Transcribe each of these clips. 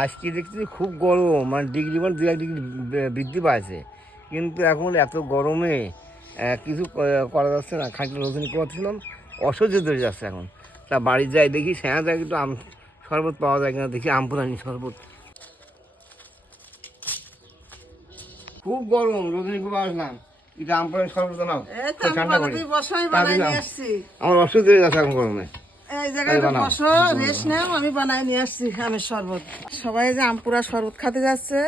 আজকে দেখছি খুব গরম, মানে ডিগ্রি মানে 2-1 ডিগ্রি বৃদ্ধি পাইছে, কিন্তু এখন এত গরমে কিছু করা যাচ্ছে না। খানিকটা রোজনী করছিলাম, অসহ্য ধরে যাচ্ছে এখন। তা বাড়ি যাই দেখি সেনা যায় কিন্তু আম শরবত পাওয়া যায় কিনা, দেখি আমপুরানি শরবত। খুব গরম, রোজনী খুব আসলাম, কিন্তু আমপুরানি শরবত নাও ঠান্ডা করি। আমার অসুবিধা হয়ে যাচ্ছে এখন গরমে। এই জায়গায় বসো, রেস্ট নাও, আমি বানাই নিয়ে আসছি আমের শরবত। সবাই যে আমপুরা শরবত খেতে যাচ্ছে,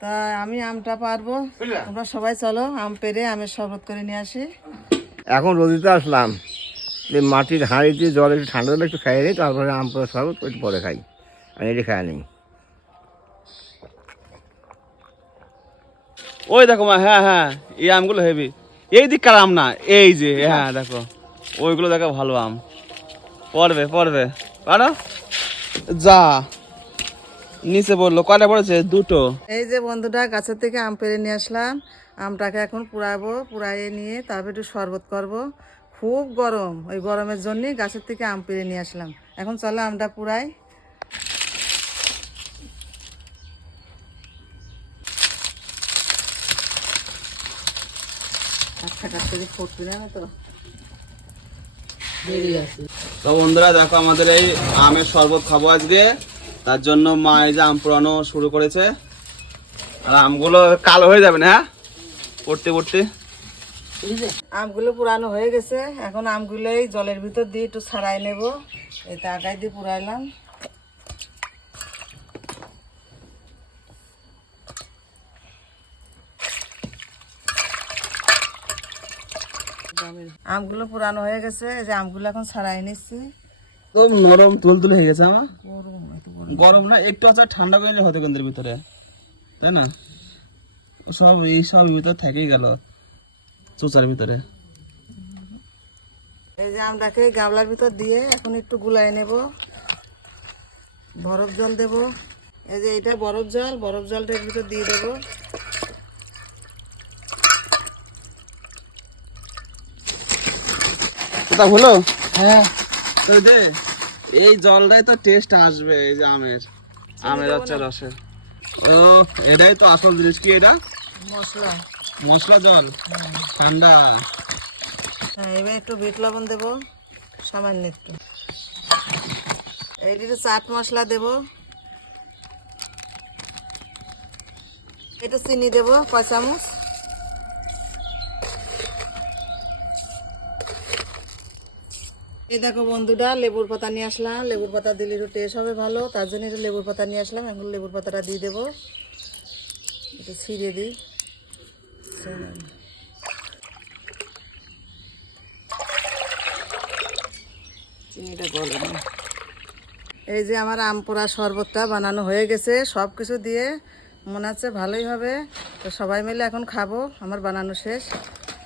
তা আমি আমটা পারবো, তোমরা সবাই চলো আম পেরে আমের শরবত করে নিয়ে আসি। এখন রোদিতে আসলাম, যে মাটির হাঁড়িতে জল একটু ঠান্ডা জল একটু খাইয়ে নিই, তারপরে আম পুরা শরবত একটু পরে খাই। আমি এটি খাই নিই। ওই দেখো মা, হ্যাঁ হ্যাঁ, এই আমগুলো হেভি। এই দিককার আম না, এই যে হ্যাঁ দেখো, ওইগুলো দেখো ভালো আম। পড়বে পড়বে পারো যা। নিচে বললো কয়টা পড়েছে? 2টো। এই যে বন্ধুটা গাছের থেকে আম পেরে নিয়ে আসলাম, আমটাকে এখন পুড়াবো, পুড়াইয়ে নিয়ে তারপর একটু শরবত করব। খুব গরম, ওই গরমের জন্যই গাছের থেকে আম পেরে নিয়ে আসলাম। এখন চলো আমটা পুড়াই। তো বন্ধুরা দেখো, আমাদের এই আমের শরবত খাবো আজকে, তার জন্য মা এই যে আম পোড়ানো শুরু করেছে। আর আমগুলো কালো হয়ে যাবে না, হ্যাঁ পড়তে পড়তে। আমগুলো পুরানো হয়ে গেছে, এখন আমগুলো এই জলের ভিতর দিয়ে একটু ছাড়াই নেব। এই তাকাই দিয়ে পুরাইলাম। আমগুলো পুরানো হয়ে গেছে, এই যে আমগুলো এখন ছাড়াই নিচ্ছি। তো নরম তুলতুলে হয়ে গেছে আমার। গরম, এত গরম না, একটু আছে ঠান্ডা করে নিলে হতে কেন্দ্রের ভিতরে, তাই না? সব এই সব ভিতরে থেকেই গেল চোচার ভিতরে। এই যে আমটাকে গামলার ভিতর দিয়ে এখন একটু গুলাই নেব। বরফ জল দেব, এই যে এটা বরফ জল, বরফ জলটা এর ভিতর দিয়ে দেবো। তা হলো? হ্যাঁ, তো দে, এই জলটাই তো টেস্ট আসবে, এই যে আমের হচ্ছে রসের। ও এটাই তো আসল জিনিস। কি এটা? মশলা, মশলা জল ঠান্ডা। হ্যাঁ, এবার একটু বিট লবণ দেবো, সামান্য একটু। এইটা চাট মশলা দেব, একটু চিনি দেবো 5 চামচ। এই দেখো বন্ধুরা, লেবুর পাতা নিয়ে আসলাম। লেবুর পাতা দিলে একটু টেস্ট হবে ভালো, তার জন্য একটু লেবুর পাতা নিয়ে আসলাম। এখন লেবুর পাতাটা দিয়ে দেবো, একটু ছিঁড়ে দিই। চিনিটা গলে না। এই যে আমার আম পোড়া শরবতটা বানানো হয়ে গেছে, সব কিছু দিয়ে মনে হচ্ছে ভালোই হবে। তো সবাই মিলে এখন খাবো, আমার বানানো শেষ।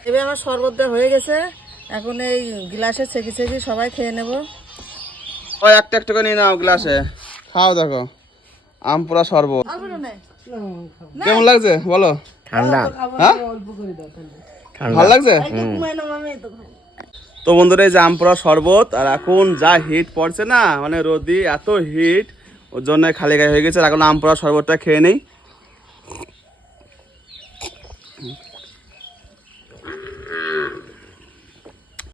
এবার আমার শরবতটা হয়ে গেছে, এখন এই গ্লাসে ছেঁকে ছেঁকে সবাই খেয়ে নেব। ওই একটা একটা করে নিয়ে নাও গ্লাসে, খাও। দেখো আম পোড়া শরবত কেমন লাগছে বলো? ঠান্ডা, হ্যাঁ ভালো লাগছে। তো বন্ধুরা, এই যে আম পোড়া শরবত, আর এখন যা হিট পড়ছে না, মানে রোদি এত হিট, ওর জন্য খালি গায়ে হয়ে গেছে। এখন আম পোড়া শরবতটা খেয়ে নেই।